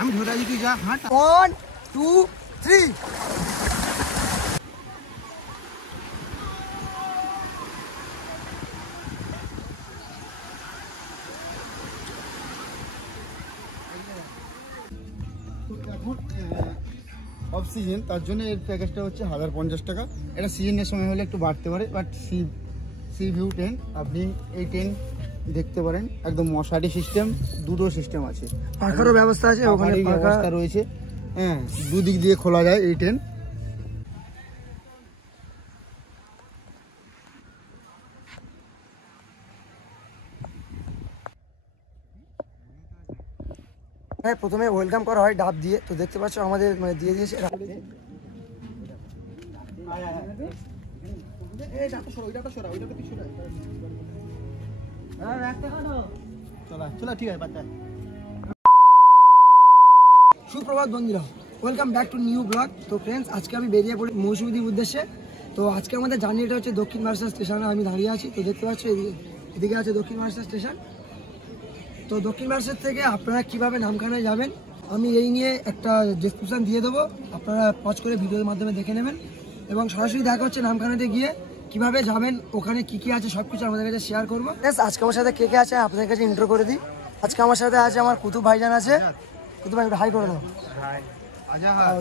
আমি ধরে আছি, তুই যা হাঁট। 1 2 3। অফ সিজন, তার জন্য এর প্যাকেজটা হচ্ছে 1050 টাকা। এটা সিজনের সময় হলে একটু বাড়তে পারে, বাট সি ভিউ টেন্ট আপনি এই টেন্ট দেখতে পারেন। একদম মশারি সিস্টেম, দুটো সিস্টেম আছে, পাখারও ব্যবস্থা আছে, ওখানে ব্যবস্থা রয়েছে। হ্যাঁ, দুদিক দিয়ে খোলা যায় এই টেন্ট। হ্যাঁ, প্রথমে ওয়েলকাম করা হয় ডাব দিয়ে। তো দেখতে পাচ্ছ আমাদের মানে দিয়ে দিয়েছে। সুপ্রভাত বন্ধুরা, welcome back to new blog. তো ফ্রেন্ডস, আজকে আমি বেরিয়ে পড়ি মৌসুমী দ্বীপ উদ্দেশ্যে। তো আজকে আমাদের জার্নিটা হচ্ছে দক্ষিণ বারাসাত স্টেশনে আমি দাঁড়িয়ে আছি। তো দেখতে পাচ্ছ এদিকে আছে দক্ষিণ বারাসাত স্টেশন। তো দক্ষিণ বারাসাত থেকে আপনারা কিভাবে নামখানায় যাবেন আমি এই নিয়ে একটা ডেসক্রিপশন দিয়ে দেবো, আপনারা পজ করে ভিডিওর মাধ্যমে দেখে নেবেন। এবং সরাসরি দেখা হচ্ছে নামখানাতে গিয়ে কিভাবে যাবেন, ওখানে কি কি আছে সব কিছু আমাদের কাছে শেয়ার করবো। আজকে আমার সাথে কে কে আছে আপনাদের কাছে ইন্ট্রো করে দিই। আজকে আমার সাথে আছে আমার কুতুব ভাইজান আছে। কুতুব ভাই একটু হাই করে দাও।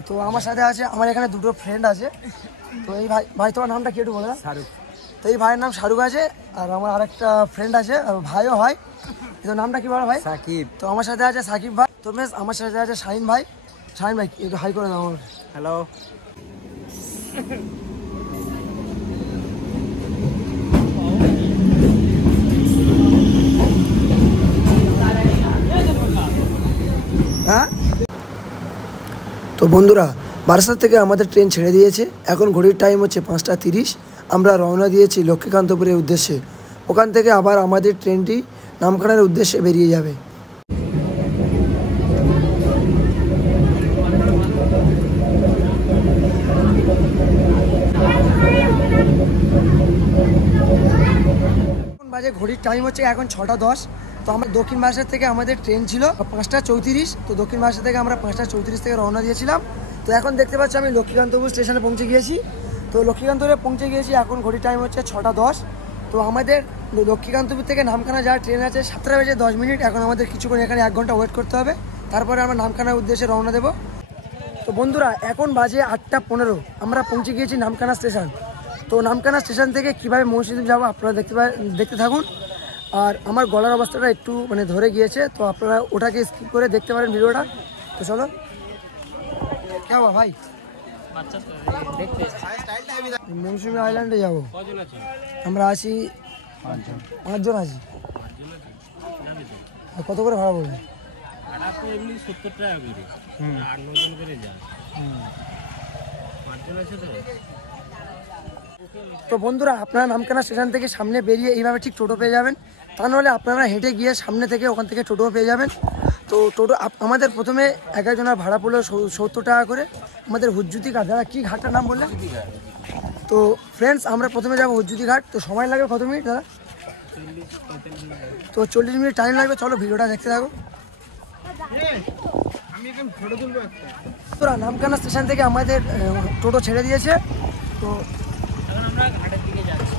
তো আমার সাথে আছে, আমার এখানে দুটো ফ্রেন্ড আছে। তো এই ভাই তোমার নামটা কি একটু বলে দাও। শাহরুখ। তো এই ভাইয়ের নাম শাহরুখ আছে, আর আমার আরেকটা ফ্রেন্ড আছে, ভাইও হয়। তো নামটা কি বলো ভাই? সাকিব। তো আমার সাথে আছে সাকিব ভাই। তো বেশ আমার সাথে আছে শাহিন ভাই। শাহিন ভাই একটু হাই করে দাও আমার। হ্যালো। হ্যাঁ, তো বন্ধুরা বারাসাত থেকে আমাদের ট্রেন ছেড়ে দিয়েছে। এখন ঘড়ির টাইম হচ্ছে 5টা 30। আমরা রওনা দিয়েছি লক্ষ্মীকান্তপুরের উদ্দেশ্যে। ওখান থেকে আবার আমাদের ট্রেনটি নামখানার উদ্দেশ্যে বেরিয়ে যাবে। বাজে ঘড়ির টাইম হচ্ছে এখন 6টা 10। তো আমরা দক্ষিণ বারাসাত থেকে আমাদের ট্রেন ছিল 5টা 34। তো দক্ষিণ বারাসাত থেকে আমরা 5টা 34 থেকে রওনা দিয়েছিলাম। তো এখন দেখতে পাচ্ছি আমি লক্ষ্মীকান্তপুর স্টেশনে পৌঁছে গিয়েছি। তো লক্ষ্মীকান্তপুরে পৌঁছে গিয়েছি, এখন ঘড়ির টাইম হচ্ছে 6টা 10। তো আমাদের লক্ষ্মীকান্তপুর থেকে নামখানা যাওয়ার ট্রেন আছে 7টা বেজে 10 মিনিট। এখন আমাদের কিছুক্ষণ এখানে 1 ঘন্টা ওয়েট করতে হবে, তারপরে আমরা নামখানার উদ্দেশ্যে রওনা দেবো। তো বন্ধুরা এখন বাজে 8টা 15, আমরা পৌঁছে গিয়েছি নামখানা স্টেশন। তো নামখানা স্টেশন থেকে কীভাবে মৌসুমী দ্বীপ যাবো আপনারা দেখতে থাকুন। আর আমার গলার অবস্থাটা একটু মানে ধরে গিয়েছে, তো আপনারা ওটাকে স্কিপ করে দেখতে পারেন ভিডিওটা। তো চলো কে ভাই, মৌসুমী আইল্যান্ডে যাবো। আমরা আছি 5 জন আছি। কত করে ভাড়া পড়বে? তো বন্ধুরা আপনারা নামখানা স্টেশন থেকে সামনে বেরিয়ে এইভাবে ঠিক টোটো পেয়ে যাবেন, তা নাহলে আপনারা হেঁটে গিয়ে সামনে থেকে ওখান থেকে টোটোও পেয়ে যাবেন। তো টোটো আমাদের প্রথমে এক একজনের ভাড়া পড়লো 70 টাকা করে। আমাদের হুজ্জুতি ঘাট, দাদা কী ঘাটটার নাম বললেন? তো ফ্রেন্ডস আমরা প্রথমে যাবো হুজ্জুতি ঘাট। তো সময় লাগবে কত মিনিট দাদা? তো 40 মিনিট টাইম লাগবে। চলো ভিডিওটা দেখতে থাকো। তোরা নামখানা স্টেশন থেকে আমাদের টোটো ছেড়ে দিয়েছে। তো আমরা ঘাটের দিকে যাচ্ছি।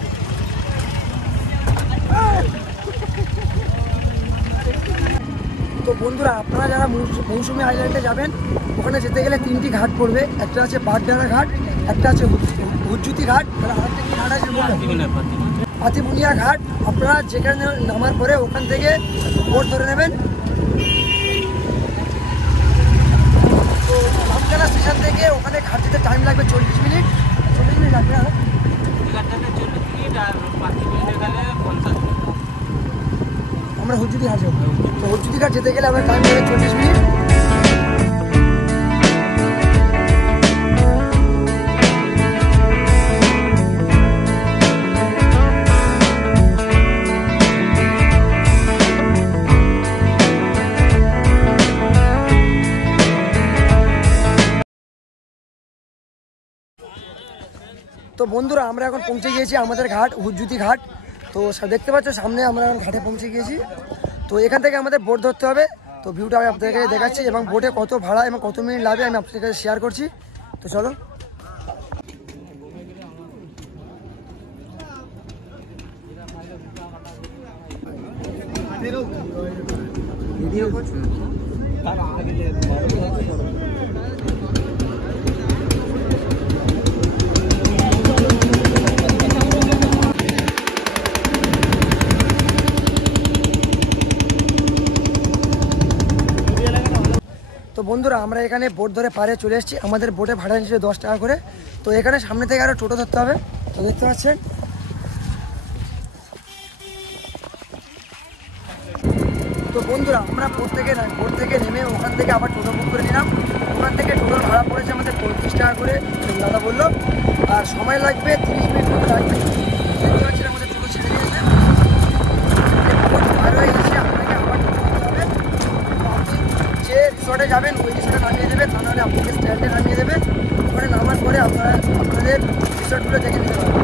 তো বন্ধুরা আপনারা যারা মৌসুমী আইল্যান্ডে যাবেন, ওখানে যেতে গেলে 3টি ঘাট পড়বে। একটা আছে বাগডাঙ্গা ঘাট, একটা আছে হুজ্জুতি ঘাট, আরেকটা কি ঘাট আছে পাতিবুনিয়া ঘাট। আপনারা যেখানে নামার পরে ওখান থেকে বোট ধরে নেবেন। তো নামখানা স্টেশন থেকে ওখানে ঘাট যেতে টাইম লাগবে 40 মিনিট। 40 মিনিট লাগবে। আমরা হুজ্জুতি ঘাট যাবো। তো হুজ্জুতি ঘাট যেতে গেলে আমরা টাইম লাগবে 40 মিনিট। তো বন্ধুরা আমরা এখন পৌঁছে গিয়েছি আমাদের ঘাট হুজ্জুতি ঘাট। তো দেখতে পাচ্ছ সামনে আমরা এখন ঘাটে পৌঁছে গিয়েছি। তো এখান থেকে আমাদের বোট ধরতে হবে। তো ভিউটা আমি আপনাদেরকে দেখাচ্ছি এবং বোটে কত ভাড়া এবং কত মিনিট লাগে আমি আপনাদের কাছে শেয়ার করছি। তো চলো। তো বন্ধুরা আমরা এখানে বোট ধরে পাড়ে চলে এসেছি। আমাদের বোটে ভাড়া নিচ্ছে 10 টাকা করে। তো এখানে সামনে থেকে আরও টোটো ধরতে হবে। তো দেখতে পাচ্ছেন তো বন্ধুরা আমরা বোট থেকে নেমে ওখান থেকে আবার টোটো বুক করে নিলাম। ওখান থেকে টোটোর ভাড়া পড়েছে আমাদের 35 টাকা করে দাদা বললো, আর সময় লাগবে 30 মিনিট মতো লাগবে। দেখতে পাচ্ছেন আমাদের টোটো ছেড়ে দিয়েছে। ভাড়া হয়ে গেছে, আপনাকে আবার টোটো করতে হবে। আপনি যে রিসর্টে যাবেন ওই রিসর্টে নামিয়ে দেবে, তা নাহলে আপনাকে স্ট্যান্ডে নামিয়ে দেবে। ওখানে নামার পরে আপনারা আপনাদের রিসর্টগুলো দেখে নিতে পারবেন।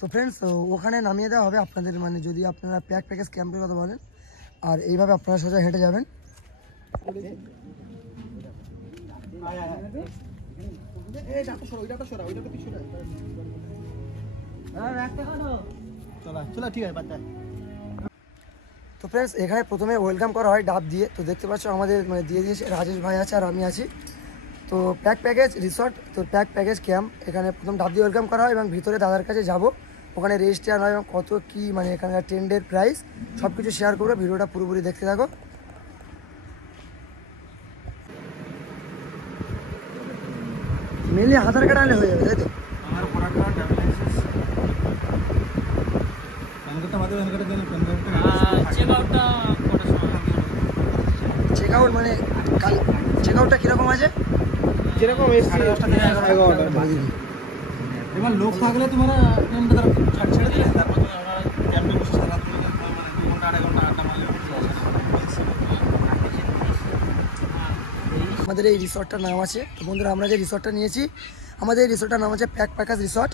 তো ফ্রেন্ডস ওখানে নামিয়ে দেওয়া হবে আপনাদের, মানে যদি আপনারা প্যাকেজ ক্যাম্পের কথা বলেন, আর এইভাবে আপনারা সোজা হেঁটে যাবেন। তো ফ্রেন্ডস এখানে প্রথমে ওয়েলকাম করা হয় ডাব দিয়ে। তো দেখতে পাচ্ছ আমাদের মানে দিয়ে দিয়েছে রাজেশ ভাই আছে আর আমি আছি। তো প্যাকেজ রিসর্ট, তো প্যাকেজ ক্যাম্প, এখানে প্রথম ডাব দিয়ে ওয়েলকাম করা হয় এবং ভিতরে দাদার কাছে যাব, ওখানে রেজিস্ট্রেশন হয় এবং কত কী মানে এখানকার টেন্টের প্রাইস সব কিছু শেয়ার করবো। ভিডিওটা পুরোপুরি দেখতে থাকো। মেনলি আধার কার্ড আনলে হয়ে যাবে, তাই তো? চেক আউট মানে কাল চেক আউটটা কীরকম আছে? যেরকম এসছি 11টা এবার লোক থাকলে তোমরা ট্রেনটা ছেড়ে দিলে তারপর আমরা ক্যাম্পে বসে সারা দিন মানে 2 ঘন্টা 2.5 ঘন্টা আড্ডা মারলে আমাদের এই রিসর্টটার নাম আছে। তো বন্ধুরা আমরা যে রিসর্টটা নিয়েছি, আমাদের এই রিসর্টটার নাম হচ্ছে প্যাকেজ রিসর্ট।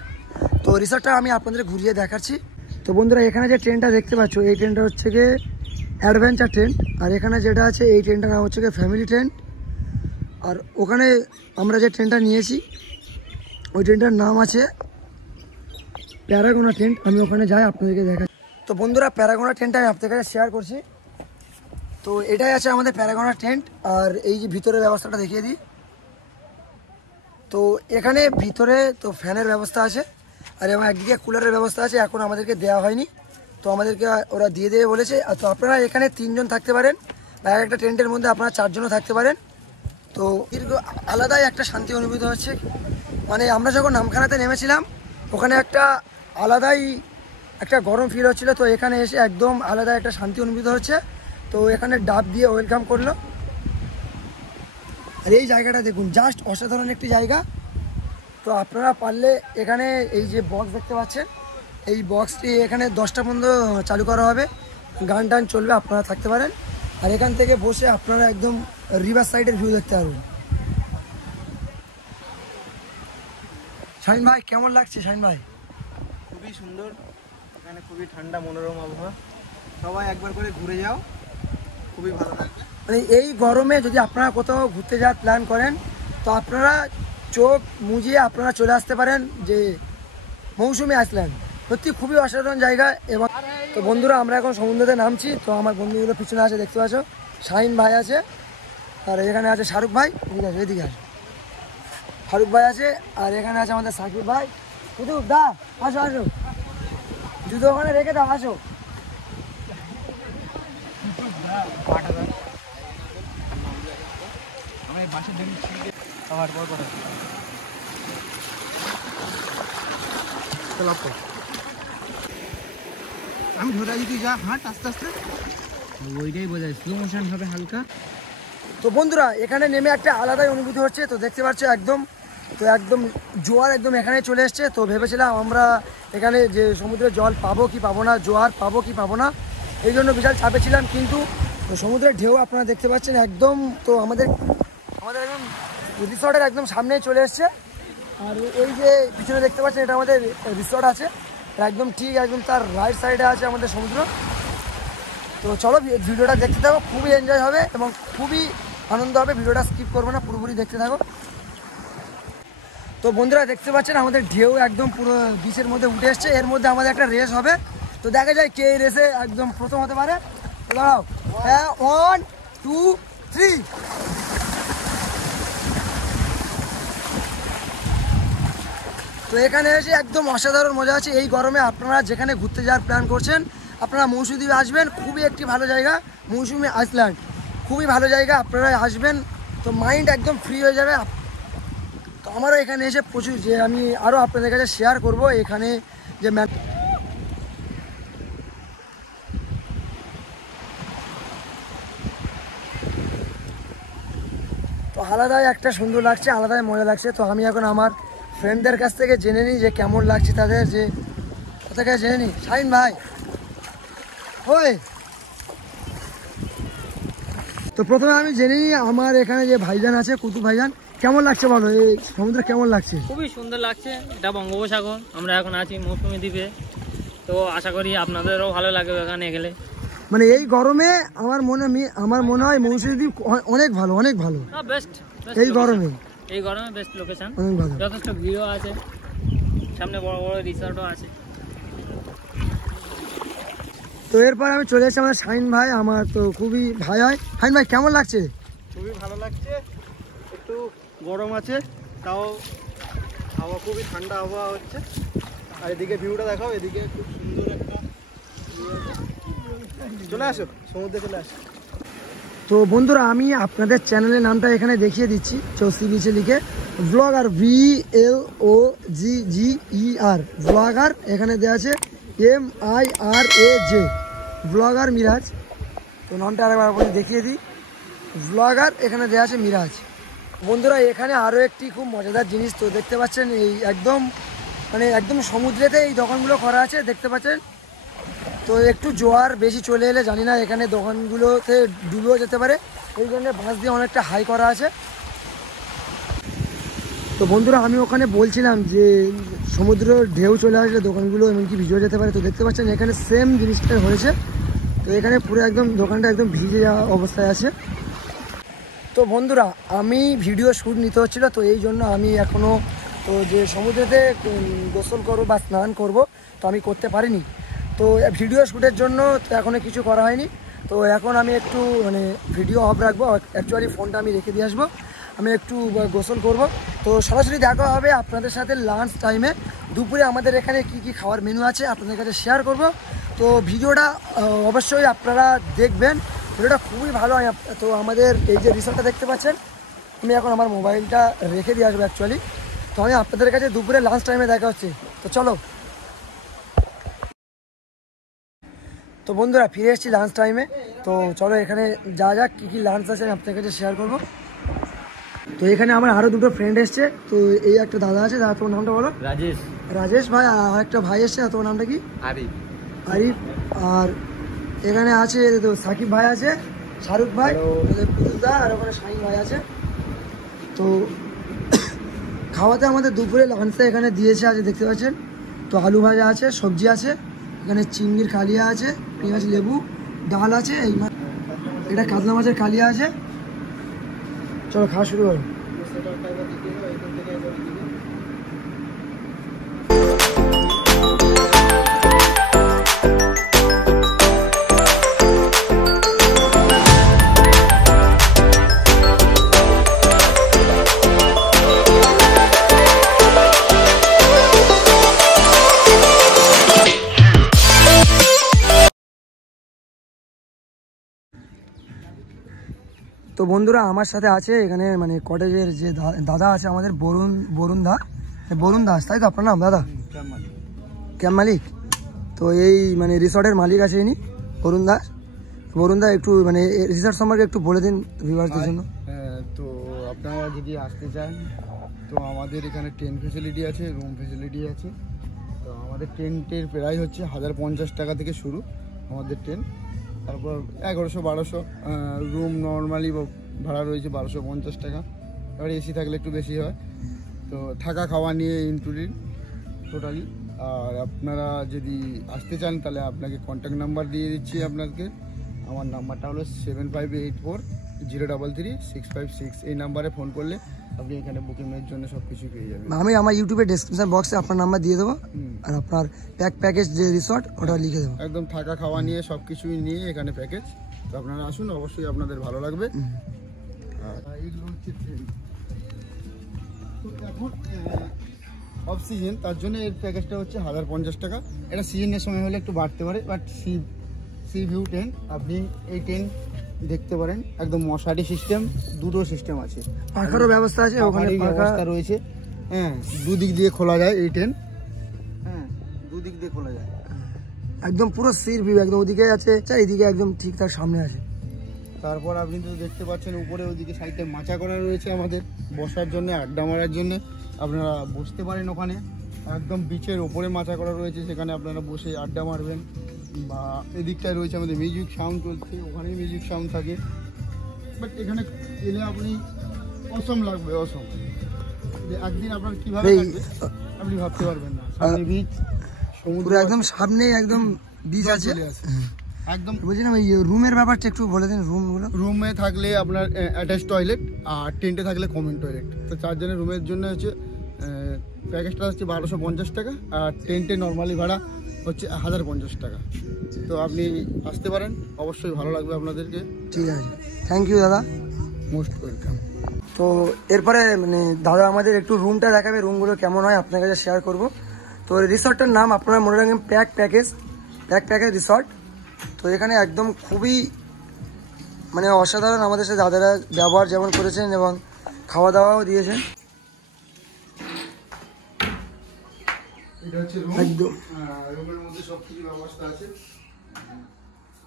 তো রিসর্টটা আমি আপনাদের ঘুরিয়ে দেখাচ্ছি। তো বন্ধুরা এখানে যে ট্রেনটা দেখতে পাচ্ছ, এই ট্রেনটা হচ্ছে গিয়ে অ্যাডভেঞ্চার ট্রেন, আর এখানে যেটা আছে এই ট্রেনটার নাম হচ্ছে গিয়ে ফ্যামিলি ট্রেন। আর ওখানে আমরা যে ট্রেনটা নিয়েছি ওই ট্রেনটার নাম আছে প্যারাগোনা ট্রেন। আমি ওখানে যাই আপনাদেরকে দেখাচ্ছি। তো বন্ধুরা প্যারাগোনা ট্রেনটা আমি আপনাদের কাছে শেয়ার করছি। তো এটাই আছে আমাদের প্যারাগোনা টেন্ট। আর এই যে ভিতরের ব্যবস্থাটা দেখিয়ে দিই। তো এখানে ভিতরে তো ফ্যানের ব্যবস্থা আছে আর এবং একদিকে কুলারের ব্যবস্থা আছে, এখন আমাদেরকে দেওয়া হয়নি, তো আমাদেরকে ওরা দিয়ে দেবে বলেছে। আর তো আপনারা এখানে 3 জন থাকতে পারেন বা একটা টেন্টের মধ্যে আপনারা 4 জনও থাকতে পারেন। তো দীর্ঘ আলাদাই একটা শান্তি অনুভূত হচ্ছে। মানে আমরা যখন নামখানাতে নেমেছিলাম ওখানে একটা আলাদাই একটা গরম ফিল হচ্ছিলো, তো এখানে এসে একদম আলাদা একটা শান্তি অনুভূত হচ্ছে। তো এখানে ডাব দিয়ে ওয়েলকাম করলো। আর এই জায়গাটা দেখুন, জাস্ট অসাধারণ একটি জায়গা। তো আপনারা পারলে এখানে এই যে বক্স দেখতে পাচ্ছেন, এই বক্সটি এখানে 10টা পর্যন্ত চালু করা হবে, গান টান চলবে, আপনারা থাকতে পারেন। আর এখান থেকে বসে আপনারা একদম রিভার সাইডের ভিউ দেখতে পারবেন। শাহিন ভাই কেমন লাগছে? শাহিন ভাই খুবই সুন্দর, এখানে খুবই ঠান্ডা মনোরম আবহাওয়া, সবাই একবার করে ঘুরে যাও, খুবই ভালো লাগবে। মানে এই গরমে যদি আপনারা কোথাও ঘুরতে যাওয়ার প্ল্যান করেন তো আপনারা চোখ মুজিয়ে আপনারা চলে আসতে পারেন যে মৌসুমি আইসল্যান্ড। সত্যি খুবই অসাধারণ জায়গা। এবং তো বন্ধুরা আমরা এখন সমুদ্রতে নামছি। তো আমার বন্ধুগুলো পিছনে আছে দেখতে পাচ্ছ, শাহিন ভাই আছে আর এখানে আছে শাহরুখ ভাই, এদিকে আছে, এদিকে আছে শাহরুখ ভাই আছে, আর এখানে আছে আমাদের সাকিব ভাই। শুধু দা আসো আসো, জুতো ওখানে রেখে দাও, আসো। আমি ধরে যদি যা হাঁট আস্তে আস্তে, ওইটাই বোঝায় স্লো মোশন হবে হালকা। তো বন্ধুরা এখানে নেমে একটা আলাদাই অনুভূতি হচ্ছে। তো দেখতে পাচ্ছ একদম জোয়ার একদম এখানে চলে এসছে। তো ভেবেছিলাম আমরা এখানে যে সমুদ্রের জল পাবো কি পাবো না, জোয়ার পাবো কি পাবো না, এই জন্য বিশাল চাপে ছিলাম। কিন্তু তো সমুদ্রের ঢেউ আপনারা দেখতে পাচ্ছেন একদম। তো আমাদের একদম রিসর্টের একদম সামনেই চলে এসছে। আর এই যে পিছনে দেখতে পাচ্ছেন এটা আমাদের রিসর্ট আছে, একদম ঠিক একদম তার রাইট সাইডে আছে আমাদের সমুদ্র। তো চলো ভিডিওটা দেখতে থাকো, খুবই এনজয় হবে এবং খুবই আনন্দ হবে। ভিডিওটা স্কিপ করবো না, পুরোপুরি দেখতে থাকো। তো বন্ধুরা দেখতে পাচ্ছেন আমাদের ঢেউ একদম পুরো বিচের মধ্যে উঠে এসছে। এর মধ্যে আমাদের একটা রেস হবে, তো দেখা যায় কে এই রেসে একদম প্রথম হতে পারে। দাঁড়াও, হ্যাঁ 1 2 3। তো এখানে এসে একদম অসাধারণ মজা আছে। এই গরমে আপনারা যেখানে ঘুরতে যাওয়ার প্ল্যান করছেন, আপনারা মৌসুমী দ্বীপে আসবেন। খুবই একটি ভালো জায়গা মৌসুমী আইল্যান্ড, খুবই ভালো জায়গা, আপনারা আসবেন তো মাইন্ড একদম ফ্রি হয়ে যাবে। তো আমারও এখানে এসে প্রচুর, যে আমি আরও আপনাদের কাছে শেয়ার করব এখানে যে তো আলাদাই একটা সুন্দর লাগছে, আলাদাই মজা লাগছে। তো আমি এখন আমার ফ্রেন্ডদের কাছ থেকে জেনে নিই যে কেমন লাগছে তাদের, যে কোথা থেকে জেনে নিই। শাহিন ভাই, ওই তো প্রথমে আমি জেনে নিই আমার এখানে যে ভাইজান আছে, কুতুব ভাইজান, কেমন লাগছে বলো, এই সমুদ্র কেমন লাগছে? খুবই সুন্দর লাগছে। এটা বঙ্গোপসাগর, আমরা এখন আছি মৌসুমী দ্বীপে, তো আশা করি আপনাদেরও ভালো লাগবে এখানে গেলে। মানে এই গরমে আমার মনে হয় মৌসুমী দ্বীপ অনেক ভালো, অনেক ভালো। বেস্ট এই গরমে বেস্ট লোকেশন, অনেক ভালো, যথেষ্ট ভিড়ও আছে, সামনে বড় বড় রিসর্টও আছে। তো এরপর আমি চলে এসেছি আমার শাহিন ভাই, আমার তো খুবই ভাই হয়। শাহিন ভাই কেমন লাগছে? খুবই ভালো লাগছে, একটু গরম আছে তাও হাওয়া, খুবই ঠান্ডা আবহাওয়া হচ্ছে। আর এদিকে ভিউটা দেখাও, এদিকে খুব সুন্দর একটা চলে আসো, সমুদ্রে চলে আসো। তো বন্ধুরা আমি আপনাদের চ্যানেলের নামটা এখানে দেখিয়ে দিচ্ছি, চৌসি বিচে লিখে ব্লগার, VLOGGER ব্লগার, এখানে দেওয়া আছে MIRAJ ব্লগার মিরাজ। তো নামটা আরেকবার আপনাদের দেখিয়ে দিই, ব্লগার এখানে দেওয়া আছে মিরাজ। বন্ধুরা এখানে আরও একটি খুব মজাদার জিনিস, তো দেখতে পাচ্ছেন এই একদম একদম সমুদ্রেতে এই দোকানগুলো করা আছে, দেখতে পাচ্ছেন। তো একটু জোয়ার বেশি চলে এলে জানি না এখানে দোকানগুলোতে ডুবেও যেতে পারে, ওই জন্য বাঁশ দিয়ে অনেকটা হাই করা আছে। তো বন্ধুরা আমি ওখানে বলছিলাম যে সমুদ্র ঢেউ চলে আসলে দোকানগুলো এমনকি ভিজে যেতে পারে। তো দেখতে পাচ্ছেন এখানে সেম জিনিসটা হয়েছে। তো এখানে পুরো একদম দোকানটা একদম ভিজে যাওয়া অবস্থায় আছে। তো বন্ধুরা আমি ভিডিও শ্যুট নিতে হচ্ছিলো, তো এই জন্য আমি এখনও তো যে সমুদ্রেতে গোসল করবো বা স্নান করব, তো আমি করতে পারিনি। তো ভিডিও শ্যুটের জন্য তো এখনও কিছু করা হয়নি। তো এখন আমি একটু ভিডিও অফ রাখবো, অ্যাকচুয়ালি ফোনটা আমি রেখে দিয়ে আসবো, আমি একটু গোসল করব। তো সরাসরি দেখা হবে আপনাদের সাথে লাঞ্চ টাইমে, দুপুরে আমাদের এখানে কি কি খাওয়ার মেনু আছে আপনাদের কাছে শেয়ার করব। তো ভিডিওটা অবশ্যই আপনারা দেখবেন, ভিডিওটা খুবই ভালো হয়। তো আমাদের এই যে রিসর্টটা দেখতে পাচ্ছেন, আমি এখন আমার মোবাইলটা রেখে দিয়ে আসবো অ্যাকচুয়ালি। তো আমি আপনাদের কাছে দুপুরে লাঞ্চ টাইমে দেখা হচ্ছে, তো চলো। তো বন্ধুরা ফিরে এসেছি লাঞ্চ টাইমে, তো চলো এখানে যা যাক কী কী লাঞ্চ আছে আমি আপনাদের কাছে শেয়ার করবো। তো এখানে আমার আরও দুটো ফ্রেন্ড এসছে, তো এই একটা দাদা আছে, দাদা তোমার নামটা বলো। রাজেশ ভাই, আর একটা ভাই এসছে, তোমার নামটা কি? আরিফ। আর এখানে আছে তো সাকিব ভাই আছে, শাহরুখ ভাই, পুতুলদা, আর ওখানে শাহিন ভাই আছে। তো খাওয়াতে আমাদের দুপুরে লাঞ্চটা এখানে দিয়েছে, আজ দেখতে পাচ্ছেন। তো আলু ভাজা আছে, সবজি আছে, এখানে চিংড়ির কালিয়া আছে, পেঁয়াজ লেবু, ডাল আছে, এই এটা কাতলা মাছের কালিয়া আছে। চলো খাওয়া শুরু করো। তো বন্ধুরা আমার সাথে আছে এখানে কটেজের যে দাদা আছে আমাদের, বরুণ দাস, তাই তো আপনার নাম দাদা? ক্যাম্প মালিক। তো এই রিসর্টের মালিক আছে ইনি, বরুণ দা একটু রিসর্ট সম্পর্কে একটু বলে দিন ভিউয়ারদের জন্য। তো আপনারা যদি আসতে চান তো আমাদের এখানে টেন্ট ফেসিলিটি আছে, রুম ফেসিলিটি আছে। তো আমাদের টেন্টের প্রাইস হচ্ছে 1050 টাকা থেকে শুরু আমাদের টেন্ট। তারপর 1100-1200 রুম নর্মালি ভাড়া রয়েছে 1250 টাকা। এবার এসি থাকলে একটু বেশি হয়। তো থাকা খাওয়া নিয়ে ইনক্লুডিং টোটালি। আর আপনারা যদি আসতে চান তাহলে আপনাকে কন্ট্যাক্ট নাম্বার দিয়ে দিচ্ছি আপনাকে। আমার নাম্বারটা হলো 7584-033-656। এই নাম্বারে ফোন করলে আপনি এখানে বুকিংয়ের জন্য সব কিছু পেয়ে যাবেন। আমি আমার ইউটিউবের ডেসক্রিপশন বক্সে আপনার নাম্বার দিয়ে দেবো, আর আপনার প্যাকেজ যে রিসর্ট ওটা লিখে দেবো। একদম থাকা খাওয়া নিয়ে সব কিছুই নিয়ে এখানে প্যাকেজ। তো আপনারা আসুন, অবশ্যই আপনাদের ভালো লাগবে। আর এইগুলো হচ্ছে ট্রেন। তো এখন অফ সিজন, তার জন্য এর প্যাকেজটা হচ্ছে 1050 টাকা। এটা সিজনের সময় হলে একটু বাড়তে পারে, বাট সি ভিউ ট্রেন আপনি এই ট্রেন দেখতে পারেন। একদম মশারি সিস্টেম, দুটো সিস্টেম আছে, পাখারও ব্যবস্থা আছে, ওখানে ব্যবস্থা রয়েছে। হ্যাঁ, দুদিক দিয়ে খোলা যায় এই ট্রেন। হ্যাঁ, দুদিক দিয়ে খোলা যায়, একদম পুরো সির ভিউ, একদম ওদিকে আছে, এইদিকে একদম ঠিকঠাক সামনে আছে। তারপর আপনি তো দেখতে পাচ্ছেন উপরে ওদিকে সাইডে মাচা করা রয়েছে আমাদের বসার জন্য, আড্ডা মারার জন্য। আপনারা বসতে পারেন ওখানে, একদম বিচের ওপরে মাচা করা রয়েছে, সেখানে আপনারা বসে আড্ডা মারবেন। বা এদিকটায় রয়েছে আমাদের মিউজিক সাউন্ড চলছে, ওখানেই মিউজিক সাউন্ড থাকে। বাট এখানে এলে আপনি অসম লাগবে, অসম। একদিন আপনার কীভাবে লাগবে আপনি ভাবতে পারবেন না। সামনে বিচ, সমুদ্র, একদম সামনে একদম বিচ আছে একদম। বলছিলাম ওই রুমের ব্যাপারটা একটু বলে দিন। রুমে থাকলে আপনার অ্যাটাচ টয়লেট, আর টেন্টে থাকলে কমন টয়লেট। তো 4 জনের রুমের জন্য হচ্ছে প্যাকেজটা হচ্ছে 1250 টাকা, আর টেন্টে নর্মালি ভাড়া হচ্ছে 1050 টাকা। তো আপনি আসতে পারেন, অবশ্যই ভালো লাগবে আপনাদেরকে। ঠিক আছে, থ্যাংক ইউ দাদা, মোস্ট ওয়েলকাম। তো এরপরে মানে দাদা আমাদের একটু রুমটা দেখাবে, রুমগুলো কেমন হয় আপনার কাছে শেয়ার করব। তো রিসর্টটার নাম আপনারা মনে রাখবেন প্যাকেজ রিসর্ট। তো এখানে একদম খুবই মানে অসাধারণ আমাদের সাথে দাদারা ব্যবহার যেমন করেছেন এবং খাওয়া দাওয়াও দিয়েছেন। এটা হচ্ছে রুম, একদম রুমের মধ্যে সব কিছু ব্যবস্থা আছে।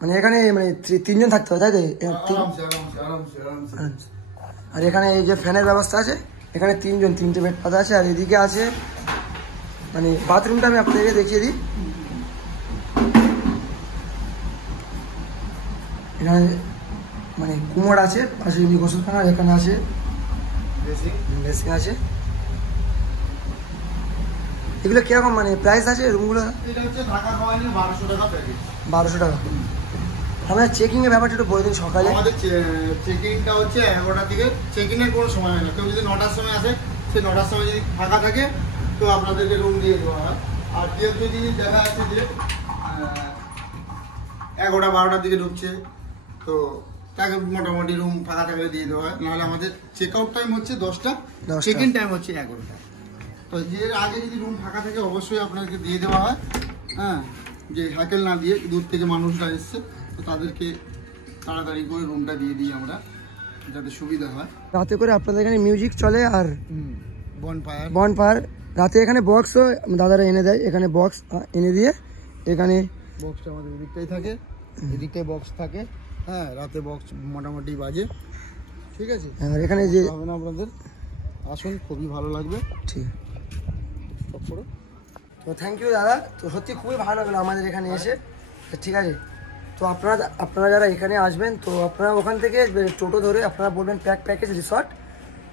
মানে এখানে মানে 3 জন থাকতে হবে, তাই তো? আরামসে। আর এখানে এই যে ফ্যানের ব্যবস্থা আছে, এখানে 3 জন, 3টে বেড পাতা আছে। আর এদিকে আছে মানে বাথরুমটা আমি আপনাদেরকে দেখিয়ে দিই। এখানে মানে কুমোর আছে, পাশে গোসলখানা, এখানে আছে বেসিং আছে। এগুলো কিরকম মানে প্রাইস আছে রুমগুলো? এটা হচ্ছে থাকা খাওয়া নিয়ে 1200 টাকা প্যাকেজ। 1200 টাকা। আমাদের চেকিংয়ের ব্যাপারটা একটু বলে দিন। সকালে আমাদের চেকিংটা হচ্ছে 11টা থেকে। চেকিংয়ের কোনো সময় হয় না। কেউ যদি 9টার সময় আসে, সে 9টার সময় যদি ফাঁকা থাকে তো আপনাদেরকে রুম দিয়ে দেওয়া হয়। আর কেউ যদি দেখা যাচ্ছে যে 11টা-12টার দিকে ঢুকছে, তো তাকে মোটামুটি রুম ফাঁকা থাকলে দিয়ে দেওয়া হয়। নাহলে আমাদের চেক আউট টাইম হচ্ছে 10টা, চেক ইন টাইম হচ্ছে 11টা। তো যে আগে যদি রুম ফাঁকা থাকে অবশ্যই আপনাকে দিয়ে দেওয়া হয়। হ্যাঁ, যে হ্যাকেল না দিয়ে, দূর থেকে মানুষরা এসছে তো তাদেরকে তাড়াতাড়ি করে রুমটা দিয়ে দিই আমরা, যাতে সুবিধা হয়। রাতে করে আপনাদের এখানে মিউজিক চলে আর বনফায়ার রাতে এখানে বক্সও দাদারা এনে দেয়। এখানে বক্স এনে দিয়ে এখানে বক্সটা আমাদের এদিকটাই থাকে, এদিকটাই বক্স থাকে। হ্যাঁ, রাতে বক্স মোটামুটি বাজে। ঠিক আছে, আর এখানে যে হবে না আপনাদের, আসুন, খুবই ভালো লাগবে। ঠিক সব করো। তো থ্যাংক ইউ দাদা। তো সত্যি খুবই ভালো লাগলো আমাদের এখানে এসে। ঠিক আছে, তো আপনারা যারা এখানে আসবেন, তো আপনারা ওখান থেকে টোটো ধরে আপনারা বলবেন প্যাকেজ রিসর্ট।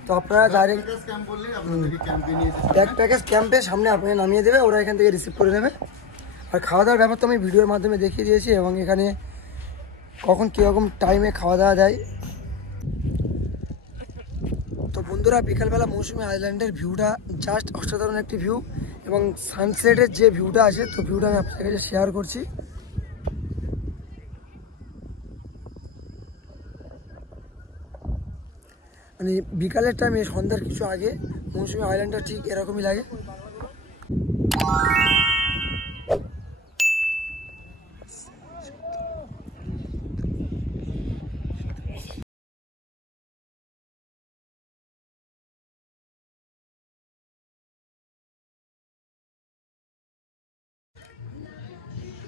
তো আপনারা ডাইরেক্ট ক্যাম্প বললে আপনাদেরকে ক্যাম্পে নিয়ে প্যাকেজ ক্যাম্পের সামনে আপনাকে নামিয়ে দেবে, ওরা এখান থেকে রিসিভ করে নেবে। আর খাওয়া দাওয়ার ব্যাপার তো আমি ভিডিওর মাধ্যমে দেখিয়ে দিয়েছি, এবং এখানে কখন কীরকম টাইমে খাওয়া দাওয়া দেয়। তো বন্ধুরা, বিকালবেলা মৌসুমী আইল্যান্ডের ভিউটা জাস্ট অসাধারণ একটি ভিউ, এবং সানসেটের যে ভিউটা আছে, তো ভিউটা আমি আপনাদের কাছে শেয়ার করছি। মানে বিকালের টাইমে, সন্ধ্যার কিছু আগে মৌসুমী আইল্যান্ডটা ঠিক এরকমই লাগে।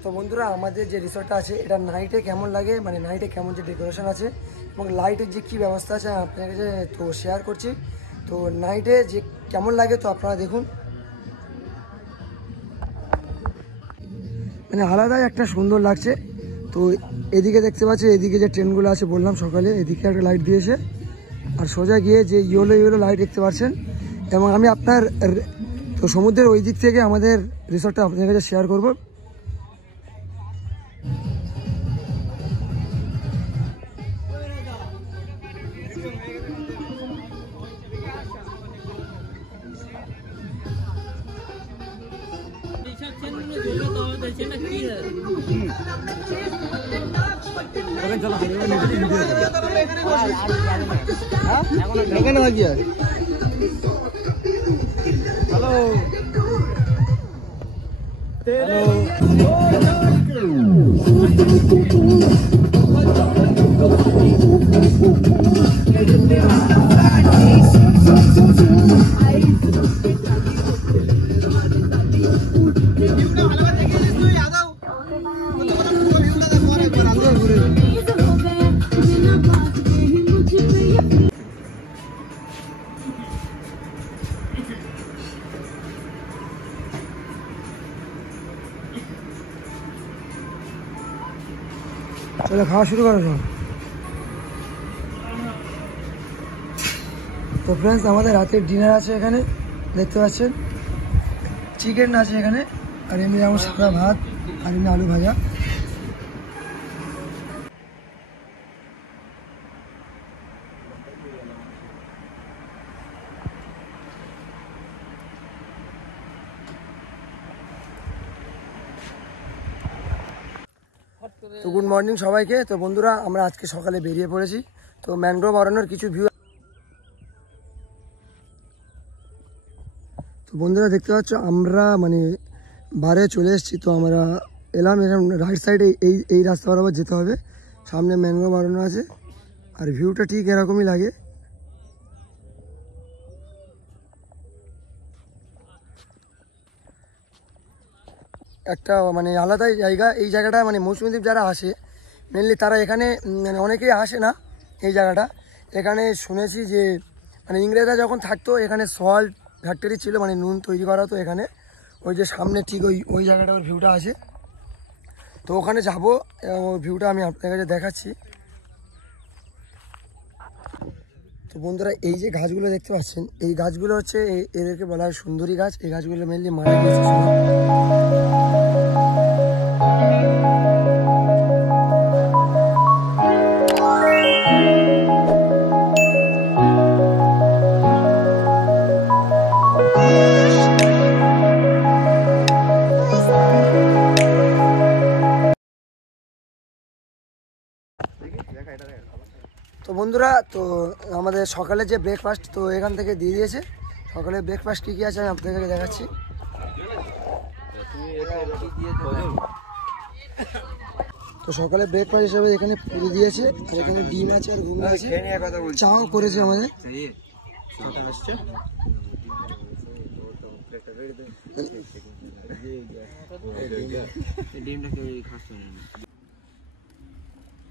তো বন্ধুরা, আমাদের যে রিসর্টটা আছে এটা নাইটে কেমন লাগে, মানে নাইটে কেমন যে ডেকোরেশন আছে এবং লাইটের যে কী ব্যবস্থা আছে আপনার কাছে তো শেয়ার করছি। তো নাইটে যে কেমন লাগে তো আপনারা দেখুন, মানে আলাদাই একটা সুন্দর লাগছে। তো এদিকে দেখতে পাচ্ছি, এদিকে যে ট্রেনগুলো আছে বললাম সকালে, এদিকে একটা লাইট দিয়েছে, আর সোজা গিয়ে যে ইয়েলো লাইট দেখতে পাচ্ছেন। এবং আমি আপনার তো সমুদ্রের ওই দিক থেকে আমাদের রিসর্টটা আপনাদের কাছে শেয়ার করবো। এখানে বাকি আছে। হ্যালো চলো খাওয়া শুরু করো সব। তো ফ্রেন্ডস, আমাদের রাতের ডিনার আছে এখানে দেখতে পাচ্ছেন, চিকেন আছে এখানে, আর এমনি যেমন সাদা ভাত আর এমনি আলু ভাজা। তো গুড মর্নিং সবাইকে। তো বন্ধুরা, আমরা আজকে সকালে বেরিয়ে পড়েছি। তো ম্যানগ্রোভ অরণ্যের কিছু ভিউ। তো বন্ধুরা দেখতে পাচ্ছ, আমরা মানে বারে চলে এসেছি। তো আমরা এলাম এরকম রাইট সাইডে, এই রাস্তা বরাবর যেতে হবে। সামনে ম্যানগ্রোভ অরণ্য আছে, আর ভিউটা ঠিক এরকমই লাগে। একটা মানে আলাদাই জায়গা এই জায়গাটা। মানে মৌসুমী দ্বীপ যারা আসে মেনলি তারা এখানে মানে অনেকেই আসে না এই জায়গাটা। এখানে শুনেছি যে মানে ইংরেজরা যখন থাকতো এখানে সল্ট ফ্যাক্টরি ছিল, মানে নুন তৈরি করা হতো এখানে। ওই যে সামনে ঠিক ওই জায়গাটা ওর ভিউটা আছে। তো ওখানে যাবো এবং ওর ভিউটা আমি আপনাদের কাছে দেখাচ্ছি। তো বন্ধুরা, এই যে গাছগুলো দেখতে পাচ্ছেন, এই গাছগুলো হচ্ছে এদেরকে বলা হয় সুন্দরী গাছ। এই গাছগুলো মেনলি মারা গিয়েছে। তো বন্ধুরা, তো আমাদের সকালে যে ব্রেকফাস্ট তো এখান থেকে দিয়ে দিয়েছে। সকালে ব্রেকফাস্ট কী কী আছে আমি আপনাদেরকে দেখাচ্ছি। তো সকালে ব্রেকফাস্ট হিসাবে এখানে পুরি দিয়েছে, আর এখানে ডিম আছে আর ঘুম আছে, চাও করেছে আমাদের।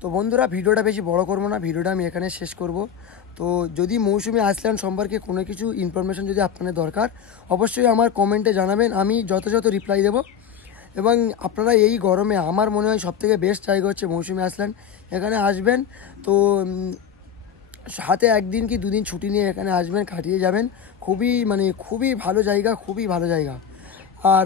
তো বন্ধুরা, ভিডিওটা বেশি বড় করবো না, ভিডিওটা আমি এখানে শেষ করব। তো যদি মৌসুমী আইসল্যান্ড সম্পর্কে কোনো কিছু ইনফরমেশন যদি আপনাদের দরকার, অবশ্যই আমার কমেন্টে জানাবেন, আমি যথাযথ রিপ্লাই দেবো। এবং আপনারা এই গরমে আমার মনে হয় সবথেকে বেস্ট জায়গা হচ্ছে মৌসুমী আইসল্যান্ড। এখানে আসবেন তো হাতে একদিন কি দুদিন ছুটি নিয়ে এখানে আসবেন, কাটিয়ে যাবেন। খুবই ভালো জায়গা, খুবই ভালো জায়গা। আর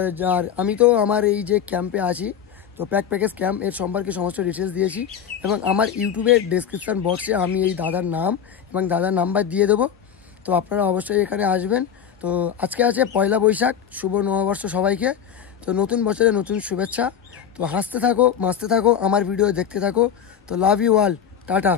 আমি তো আমার এই যে ক্যাম্পে আছি, তো প্যাকেজ ক্যাম্প এর সম্পর্কে সমস্ত ডিটেলস দিয়েছি। এবং আমার ইউটিউবের ডেসক্রিপশান বক্সে আমি এই দাদার নাম এবং দাদার নাম্বার দিয়ে দেবো। তো আপনারা অবশ্যই এখানে আসবেন। তো আজকে আছে পয়লা বৈশাখ, শুভ নববর্ষ সবাইকে। তো নতুন বছরে নতুন শুভেচ্ছা। তো হাসতে থাকো, মাসতে থাকো, আমার ভিডিও দেখতে থাকো। তো লাভ ইউ অল, টাটা।